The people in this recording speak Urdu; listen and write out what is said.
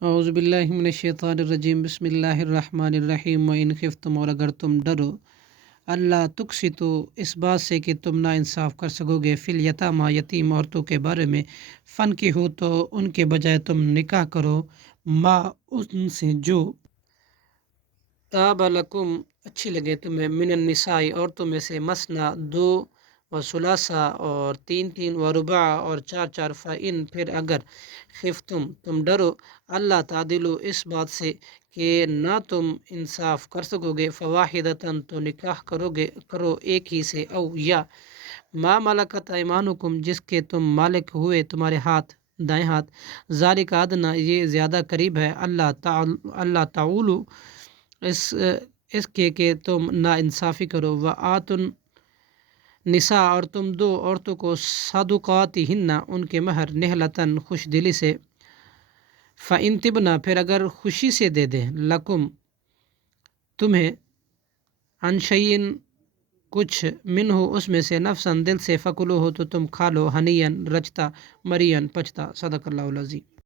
اعوذ باللہ من الشیطان الرجیم، بسم اللہ الرحمن الرحیم۔ وَإِنْ خِفْتُمْ، اور اگر تم ڈرو، اللہ تقسطوا، اس بات سے کہ تم نا انصاف کر سکو گے، فی الیتامیٰ، یتیم عورتوں کے بارے میں، فنکحوا، تو ان کے بجائے تم نکاح کرو، ما، ان سے جو، طاب لکم، اچھی لگے تمہیں، من النساء، عورتوں میں سے، مثنیٰ، دو، و ثلاثہ، اور تین تین، و رباع، اور چار چار، فإن، پھر اگر، تم ڈرو، اللہ تعدلوا، اس بات سے کہ نہ تم انصاف کر سکو گے، فواحدۃ، تو نکاح کرو ایک ہی سے، او یا ما ملکت ایمانکم، جس کے تم مالک ہوئے تمہارے ہاتھ، دائیں ہاتھ، ذالک ادنیٰ، یہ زیادہ قریب ہے، اللہ تعولوا، اس کے کہ تم نا انصافی کرو، وآتوا النساء، اور تم دو عورتوں کو، صدقاتہن، ان کے مہر، نحلۃ، خوش دلی سے، فإن طبن، پھر اگر خوشی سے دے دیں، لکم، تمہیں، عن شیء، کچھ، منہ، اس میں سے، نفساً، دل سے، فکلوہ، تو تم کھا لو، ہنیئا، رچتا، مریئا، پچتا، صدق اللہ العظیم۔